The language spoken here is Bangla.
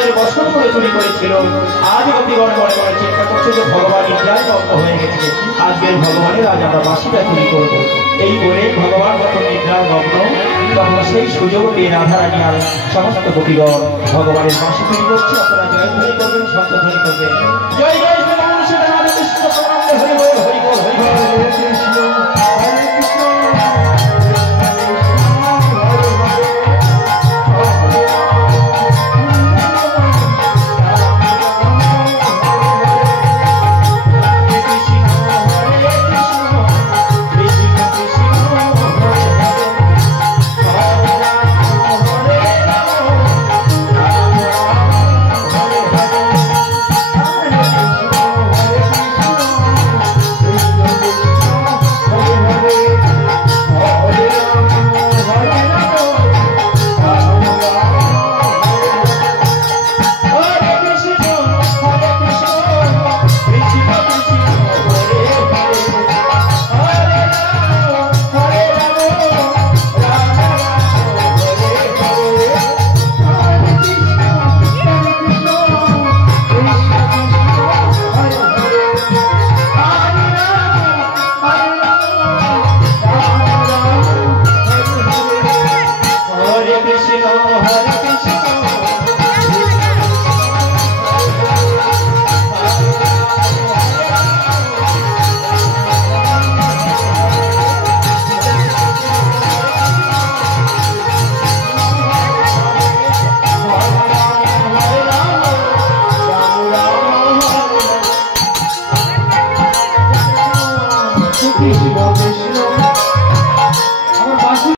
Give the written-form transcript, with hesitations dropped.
ভগবানের বসন করে চুরি করেছিল। আজ গোপীগণ মনে মনে চিন্তা করছে যে ভগবান ইন্দ্রায় মগ্ন হয়ে গেছে, আজকের ভগবানের আজ আমরা বাসিটা চুরি করবো। এই বলে ভগবান যখন নিদ্রায় মগ্ন, তখন সেই সুযোগ পেয়ে রাধারানী আর সমস্ত গোপীগণ ভগবানের বাসি চুরি করছে। আপনারা জয়ধ্বনি করবেন, শব্দধ্বনি করবেন, জয়